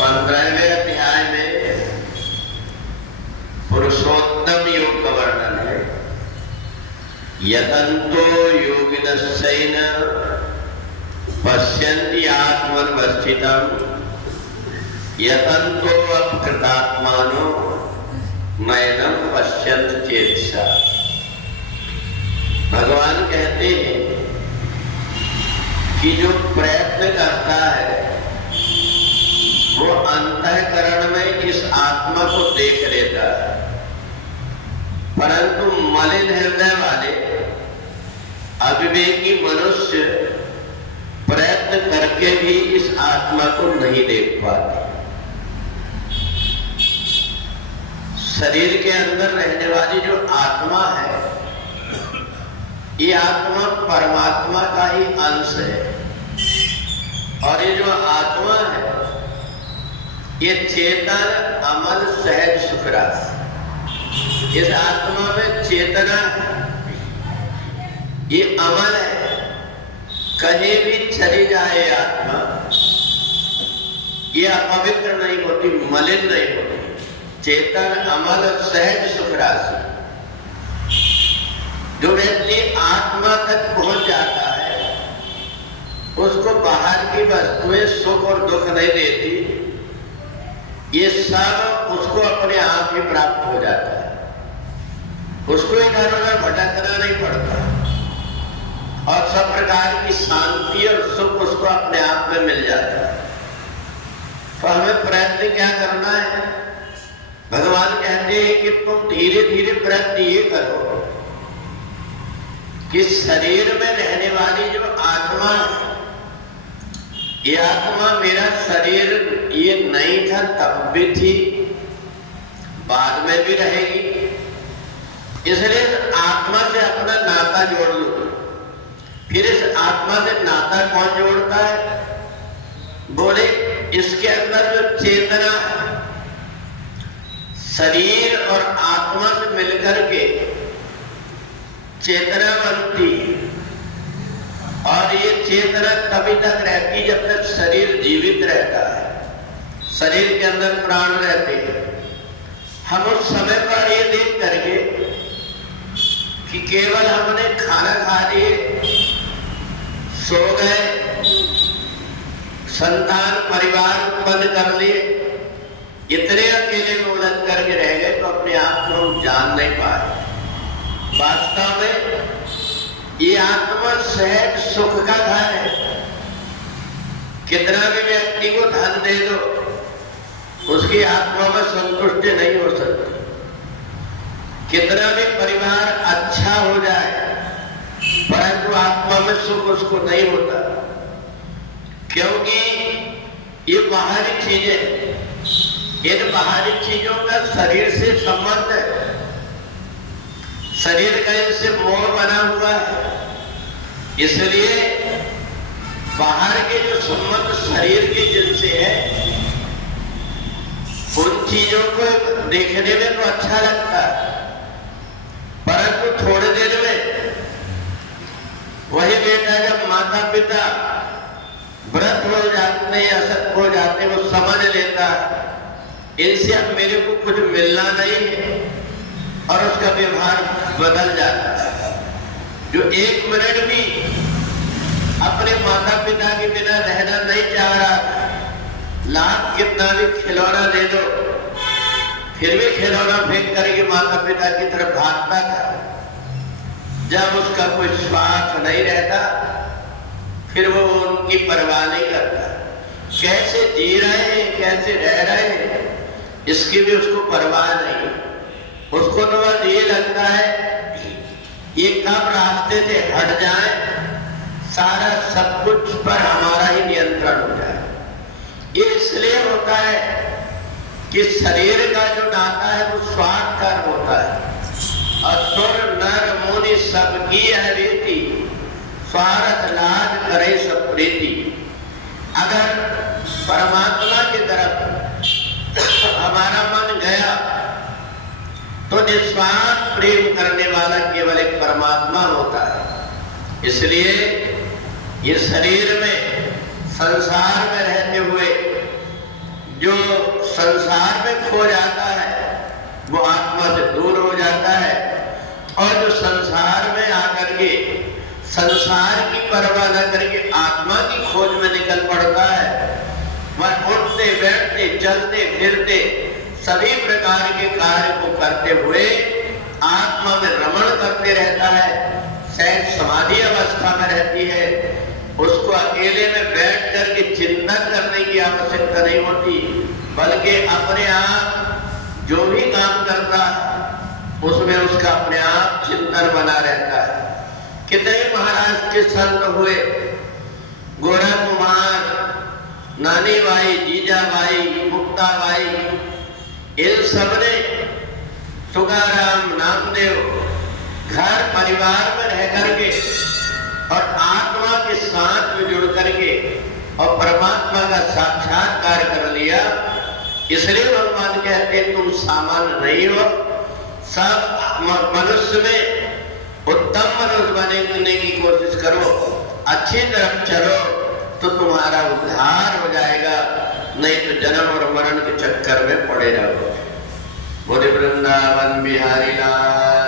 15वें अध्याय में पुरुषोत्तम योग का वर्णन है। यतन्तो योगिनश्चैन पश्यन्ति आत्मनवस्थितं यतन्तो अपकृतात्मानो नैनं पश्यन्ति चेतसा। भगवान कहते हैं कि जो प्रयत्न करता है वो अंतःकरण में इस आत्मा को देख लेता है, परंतु मलिन हृदय वाले अविवेकी मनुष्य प्रयत्न करके भी इस आत्मा को नहीं देख पाते। शरीर के अंदर रहने वाली जो आत्मा है, ये आत्मा परमात्मा का ही अंश है, और ये जो आत्मा है ये चेतन अमल सहज सुखरास। इस आत्मा में चेतना है, ये अमल है, कहीं भी चली जाए आत्मा ये अपवित्र नहीं होती, मलिन नहीं होती। चेतन अमल सहज सुखरास। जो व्यक्ति आत्मा तक पहुंच जाता है उसको बाहर की वस्तुएं सुख और दुख नहीं देती, ये सब उसको अपने आप ही प्राप्त हो जाता है। उसको इधर उधर भटकना नहीं पड़ता और सब प्रकार की शांति और सुख उसको अपने आप में मिल जाता है। तो हमें प्रयत्न क्या करना है? भगवान कहते हैं कि तुम धीरे धीरे प्रयत्न ये करो कि शरीर में रहने वाली जो आत्मा है, ये आत्मा, मेरा शरीर ये नहीं था तब भी थी, बाद में भी रहेगी, इसलिए आत्मा से अपना नाता जोड़ लो। फिर इस आत्मा से नाता कौन जोड़ता है? बोले इसके अंदर जो चेतना है, शरीर और आत्मा से मिलकर के चेतना बनती है, और ये चेतना तभी तक रहती जब तक शरीर जीवित रहता है, शरीर के अंदर प्राण रहते हैं। हम उस समय पर ये देख करके कि केवल हमने खाना खा लिए, सो गए, संतान परिवार उत्पन्न कर लिए, इतने अकेले में उलझ करके रह गए तो अपने आप को हम जान नहीं पाए। वास्तव में ये आत्मा सहज सुख का धन है। कितना भी व्यक्ति को धन दे दो, उसकी आत्मा में संतुष्टि नहीं हो सकती। कितना भी परिवार अच्छा हो जाए, परंतु आत्मा में सुख उसको नहीं होता, क्योंकि ये बाहरी चीजें, इन बाहरी चीजों का शरीर से संबंध है, शरीर का इनसे मोह बना हुआ है। इसलिए बाहर के जो संबंध शरीर के जिनसे है, उन चीजों को देखने में तो अच्छा लगता है, परंतु थोड़ी देर में वही बेटा जब माता पिता व्रत हो जाते हैं, असत हो जाते हैं, वो समझ लेता है इनसे अब मेरे को कुछ मिलना नहीं है, और उसका व्यवहार बदल जाता है। जो एक मिनट भी अपने माता पिता के बिना रहना नहीं चाह रहा, लाख कितना भी खिलौना दे दो, फिर भी खिलौना फेंक करके माता पिता की तरफ भागता था। जब उसका कोई स्वार्थ नहीं रहता, फिर वो उनकी परवाह नहीं करता। कैसे जी रहे हैं, कैसे रह रहे हैं, इसकी भी उसको परवाह नहीं। उसको तो बस ये लगता है ये कब रास्ते से हट जाए, सारा सब कुछ पर हमारा ही नियंत्रण हो जाए। ये इसलिए होता है कि शरीर का जो नाता है वो स्वार्थ का होता है। असुर नर मुनि सबकी है रीति, स्वार्थ लाज करे सब प्रीति। अगर परमात्मा की तरफ हमारा मन गया तो निस्वार्थ प्रेम करने वाला केवल एक परमात्मा होता है। इसलिए ये शरीर में, संसार में रहते हुए जो संसार में खो जाता है वो आत्मा से दूर हो जाता है, और जो संसार में आकर के संसार की परवाह न करके आत्मा की खोज में निकल पड़ता है, वह उठते बैठते चलते फिरते सभी प्रकार के कार्य को करते हुए आत्मा में रमण करते रहता है, सहज समाधि अवस्था में रहती है। उसको अकेले में बैठ करके चिंतन करने की आवश्यकता नहीं होती, बल्कि अपने आप जो भी काम करता है उसमें उसका अपने आप चिंतन बना रहता है। कितने महाराज के संत हुए, गोरा कुमार, नानी बाई, जीजाबाई, मुक्ताबाई, इन सबने तुकाराम, नामदेव घर परिवार में रह करके और आत्मा के साथ में जुड़ करके और परमात्मा का साक्षात्कार कर लिया। इसलिए भगवान कहते हैं तुम सामान्य नहीं हो, सब मनुष्य में उत्तम मनुष्य बनने की कोशिश करो, अच्छी तरफ चलो तो तुम्हारा उद्धार हो जाएगा, नहीं तो जन्म और मरण के चक्कर में पड़े रहोगे। बोले वृंदावन बिहारी लाल।